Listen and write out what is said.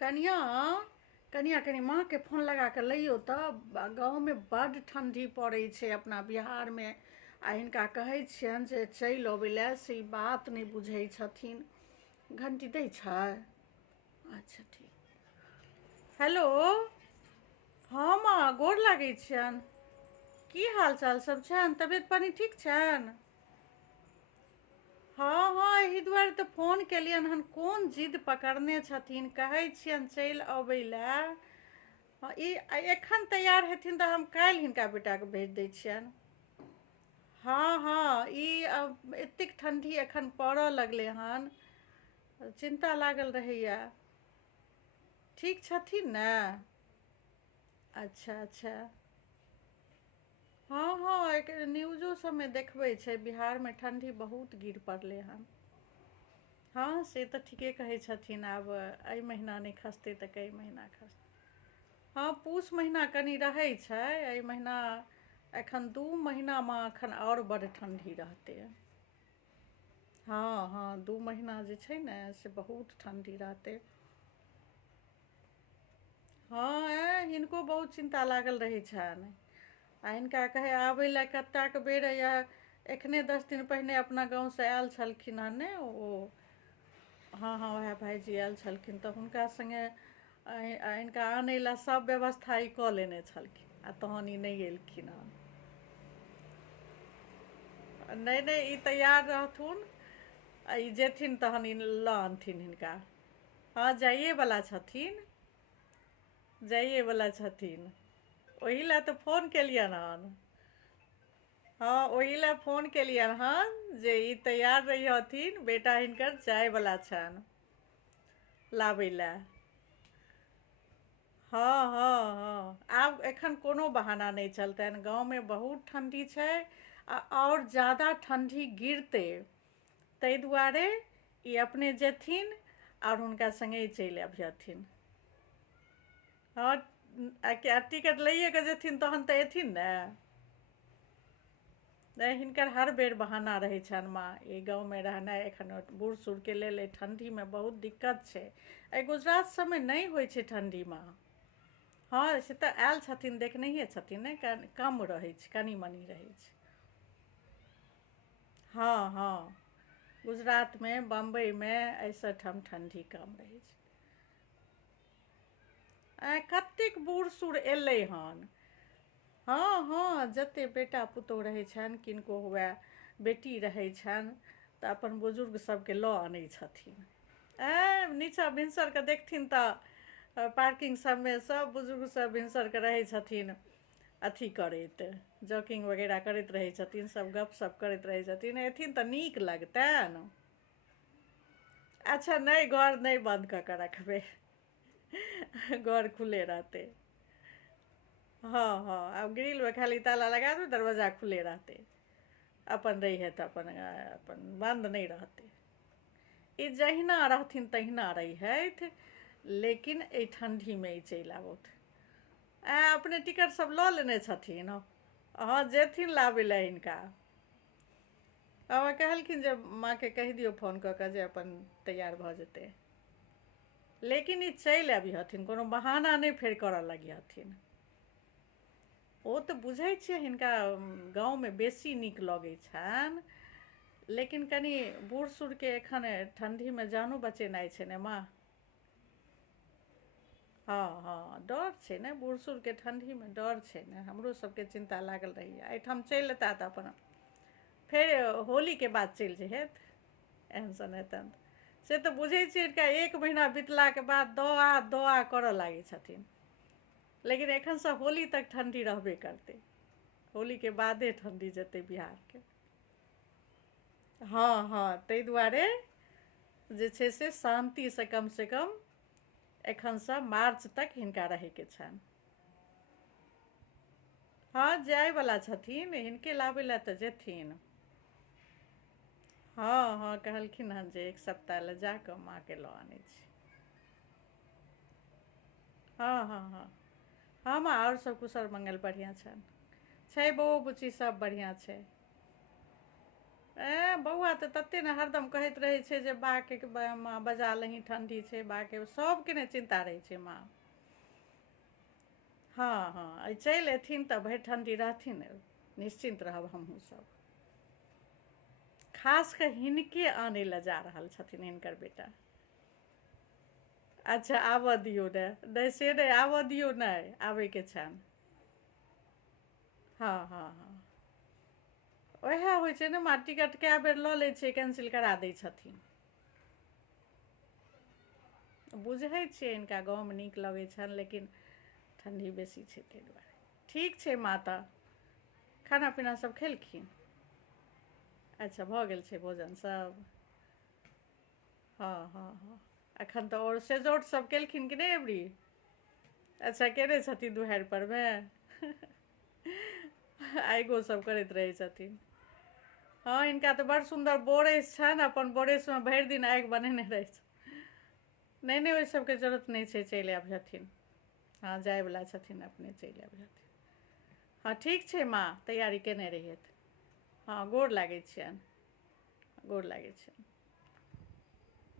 कनिया कनिया कनि माँ के फोन लगा के लइयो तऽ गाँव में बड्ड ठंडी पड़ै छै अपना बिहार में। आ हिनका कहै छियनि जे चलि अबै लए, से ई बात नहीं बुझै छथिन। घंटी दै छै? अच्छा ठीक। हेलो। हाँ माँ, गोर लागै छियनि। की हाल चाल सब छनि? तबियत पानी ठीक छनि? हाँ हाँ, एही दुआरे तऽ फोन केलियनि हन। कोन जिद पकड़ने छथिन, कहै छियनि चलि अबै लए। हाँ, ई एखन तैयार हेथिन तऽ हम काल्हि हिनका बेटाके भेज दै छियनि। हाँ हाँ, ई अब एतेक ठंडी एखन पड़ऽ लगलै हन, चिंता लागल रहैया। ठीक छथिन ने? अच्छा अच्छा। हाँ हाँ, एक न्यूजो सबमे देखबै छै बिहार में ठंडी बहुत गिर पड़लै हन। हाँ, से तऽ ठीके कहै छथिन। आब एहि महीना नहीं खसतै तऽ कई महीना खसतै। हाँ, पूस महीना कनि रहै छै। एहि महीना एखन 2 महीना में एखन और बड़ ठंडी रहतै। हाँ हाँ, 2 महीना जे छै ने से बहुत ठंडी रहतै। हाँ, हिनको बहुत चिंता लागल रहै छनि। आ हिनका कहे आबै लए कतेक बेर या एखने 10 दिन पहिने अपना गाँव से आयल छलखिन हन ने ओ। हाँ हाँ, वएह भाईजी आयल छलखिन तऽ हुनका संगे इनका आनै लए सब व्यवस्था ई कऽ लेने छलखिन, आ तहन ई नहीं एलखिन हन। नहीं नहीं, ई तैयार रहथुन। ई जेथिन तहन ई लऽ आनथिन हिनका। हाँ, जाइए वाला छथिन। जाइए वाला छथिन। ओही लए तऽ फोन केलियनि हन। हाँ, ओही लए फोन केलियनि हन जे ई तैयार रहिहथिन, बेटा हिनकर जाय वाला छनि लाबै लए। हाँ हाँ हाँ, आब एखन कोनो बहाना नहीं चलतनि। गाँव में बहुत ठंडी छै आ और ज़्यादा ठंडी गिरतै। ताहि दुआरे ई अपने जेथिन और हुनका संगे चलि अबियथिन। हाँ, आ टिकट लइए कऽ जेथिन तहन तऽ एथिन ने। नहीं, हिनकर हर बेर बहाना रहै छनि माँ, ई गाँव में रहनाइ एखन बूढ़ सूढ़के लेल ठंडी में बहुत दिक्कत छै। एहि गुजरात सबमे नहीं होइ छै ठंडी माँ। हाँ, से तऽ आयल छथिन, देखनहिए छथिन ने, कम रहै छै, कनि मनि रहै छै। हाँ हाँ, गुजरात में, बम्बई में एहि सबठाम ठंडी कम रहै छै। कतेक बूढ़ सूढ़ एलै हन। हाँ हाँ, जते बेटा पुतहु रहै छनि, किनको हुए बेटी रहै छनि, तऽ अपन बुजुर्ग सबके लऽ आनै छथिन। नीचाँ भिनसरके देखथिन तऽ पार्किंग सबमे सब बुजुर्ग सब भिनसरके रहै छथिन अथी करैत, जॉकिंग वगैरह करैत रहै छथिन, सब गपशप करैत रहै छथिन। एथिन तऽ नीक लगतनि। अच्छा नहीं, घर नहीं बंद कऽ कऽ रखबै। घर खुले रहतै। हाँ हाँ, अब ग्रिल में खाली ताला लगा दो, दरवाजा खुले रहतै। अपन रहिए तऽ अपन बंद नहीं रहतै। ई जहिना रहथिन तहिना रहिहथि, लेकिन एहि ठंडी में ई चलि आबथु। अपने टिकट सब लऽ लेने छथिन। हाँ, जेथिन लाबै लए हिनका। हमरा कहलखिन जे माँ के कहि दियौ फोन कऽ कऽ जे अपन तैयार भऽ जेतै। लेकिन ई चलि अबिहथिन, कोनो बहाना नहीं फेर करऽ लगिहथिन। ओ तऽ बुझै छियै हिनका गाँव में बेसी नीक लगै छनि, लेकिन कनि बूढ़ सूढ़के एखन ठंडी में जानो बचेनाइ छै ने माँ। हाँ हाँ, डर छै ने, बूढ़ सूढ़के ठंडी में डर छै ने, हमरो सबके चिंता लागल रहैया। एहिठाम चलि एता तऽ अपन फेर होली के बाद चलि जइहेत, एहन सन हेतनि से तऽ बुझै छियै। हिनका 1 महीना बितलाके बाद दौआ करऽ लागै छथिन, लेकिन एखन से होली तक ठंडी रहबे करतै। होली के बादे ठंडी जेतै बिहार के। हाँ हाँ, ताहि दुआरे जे छै से शांति से कम एखन से मार्च तक हिनका रहैके छनि। हाँ, जाय वाला छथिन, हिनके लाबै लए तऽ जेथिन। हाँ हाँ, कहलखिन हन जे 1 सप्ताह लए जाकऽ माँ के लऽ आनै छी। हाँ हाँ हाँ हाँ माँ, और सब कुशल मंगल बढ़िआँ छनि। छै बहू बुच्ची सब बढ़िआँ छै। बौआ तऽ तते ने हरदम कहैत रहै छै जे बाके माँ बजा लही, ठण्डी छै बाके, सबके ने चिन्ता रहै छै माँ। हाँ हाँ, आई चलि एथिन तऽ भरि ठण्डी रहथिन, निश्चिन्त रहब हमहूँ सब। खास कऽ हिनके आनै लए जा रहल छथिन हिनकर बेटा। अच्छा आबऽ दियौ ने, नहि से नहि, आबऽ दियौ, नहि आबैके छनि। हाँ हाँ हाँ, ओएह होइ छै ने माँ, टिकट कए बेर लऽ लै छै, कैंसिल करा दै छथिन। बुझै छियै हिनका गाँवमे नीक लगै छनि, लेकिन ठण्डी बेसी छै ताहि दुआरे। ठीक छै माँ, तऽ खाना पीना सब खेलखिन? अच्छा भऽ गेल छै भोजन सब? हाँ हाँ हाँ, एखन तऽ आओर सेजोट सब केलखिन कि नहि अबरी? अच्छा केने छथिन दुहारि परमे? आइगो सब करैत रहै छथिन। हाँ हिनका तऽ बड़ सुन्दर बोरैस छनि, अपन बोरैसमे भरि दिन आगि बनेने रहै छथिन। नहि नहि, ओहि सबके जरूरत नहि छै, चलि आबि छथिन। हाँ जायवला छथिन, अपने चलि आबि छथिन। हाँ ठीक छै माँ, तैयारी केने रहियथि। हाँ गोर लागै छियनि, गोर लागै छियनि।